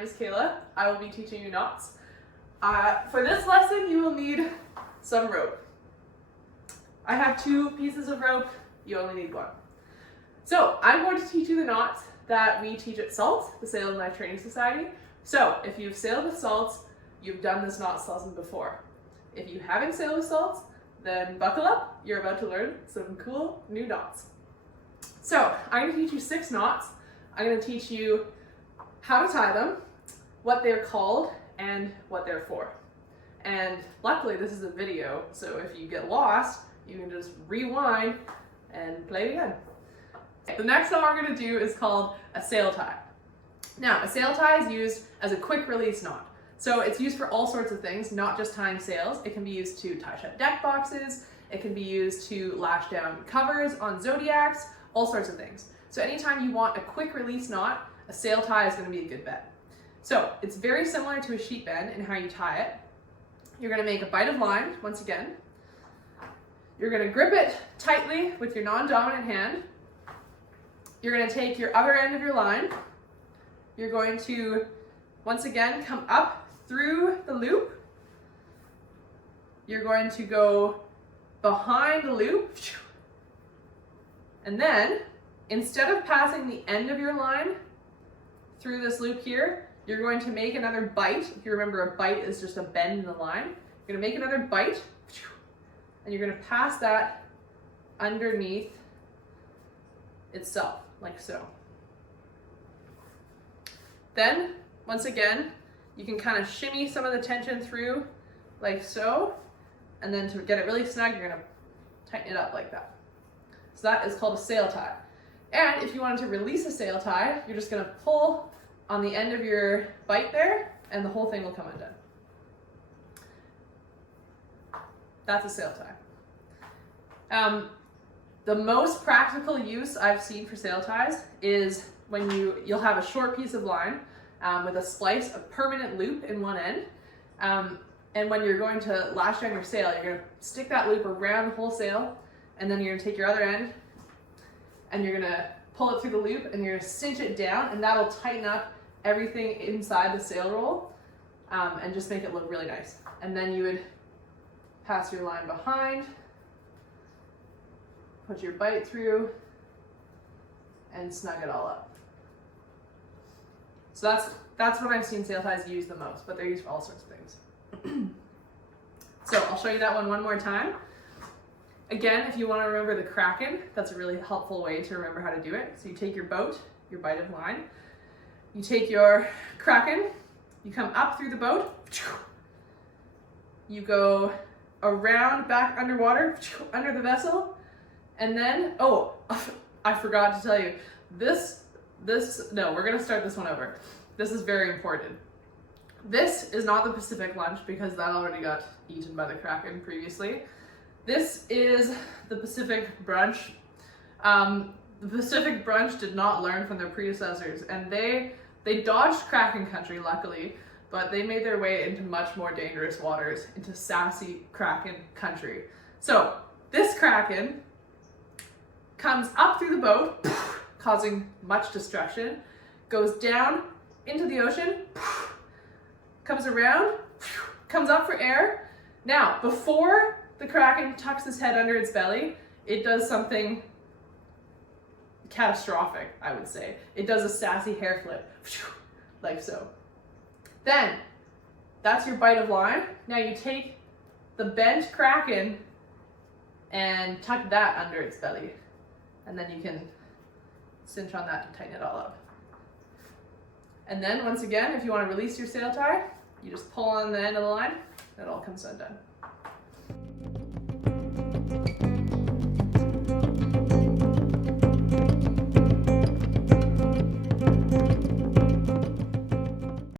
name is Kayla. I will be teaching you knots. For this lesson, you will need some rope. I have 2 pieces of rope. You only need 1. So I'm going to teach you the knots that we teach at SALT, the Sail and Life Training Society. So if you've sailed with SALT, you've done this knots lesson before. If you haven't sailed with SALT, then buckle up. You're about to learn some cool new knots. So I'm going to teach you 6 knots. I'm going to teach you how to tie them, what they're called, and what they're for. And luckily this is a video, so if you get lost, you can just rewind and play it again. The next knot we're going to do is called a sail tie. Now, a sail tie is used as a quick release knot. So it's used for all sorts of things, not just tying sails. It can be used to tie shut deck boxes. It can be used to lash down covers on Zodiacs, all sorts of things. So anytime you want a quick release knot, a sail tie is going to be a good bet. So it's very similar to a sheet bend in how you tie it. You're going to make a bight of line, once again. You're going to grip it tightly with your non-dominant hand. You're going to take your other end of your line. You're going to, once again, come up through the loop. You're going to go behind the loop. And then, instead of passing the end of your line through this loop here, you're going to make another bight. If you remember, a bight is just a bend in the line. You're going to make another bight, and you're going to pass that underneath itself, like so. Then, once again, you can kind of shimmy some of the tension through, like so, and then to get it really snug, you're going to tighten it up like that. So that is called a sail tie. And if you wanted to release a sail tie, you're just going to pull on the end of your bight there, and the whole thing will come undone. That's a sail tie. The most practical use I've seen for sail ties is when you'll have a short piece of line with a splice of permanent loop in one end. And when you're going to lash down your sail, you're going to stick that loop around the whole sail, and then you're going to take your other end and you're going to pull it through the loop, and you're going to cinch it down, and that'll tighten up everything inside the sail roll and just make it look really nice. And then you would pass your line behind, put your bight through, and snug it all up. So that's when I've seen sail ties used the most, but they're used for all sorts of things. So I'll show you that one more time. Again, if you want to remember the Kraken, that's a really helpful way to remember how to do it. So you take your boat, your bight of line, you take your Kraken, you come up through the boat, you go around back underwater, under the vessel, and then, oh, I forgot to tell you, no, we're gonna start this one over. This is very important. This is not the Pacific lunch because that already got eaten by the Kraken previously. This is the Pacific brunch. The Pacific brunch did not learn from their predecessors, and they dodged Kraken country, luckily, but they made their way into much more dangerous waters, into sassy Kraken country. So this Kraken comes up through the boat, causing much destruction, goes down into the ocean, comes around, comes up for air. Now, before the Kraken tucks its head under its belly, it does something catastrophic, I would say. It does a sassy hair flip, like so. Then, that's your bight of line. Now you take the bent Kraken and tuck that under its belly. And then you can cinch on that to tighten it all up. And then, once again, if you want to release your sail tie, you just pull on the end of the line, and it all comes undone.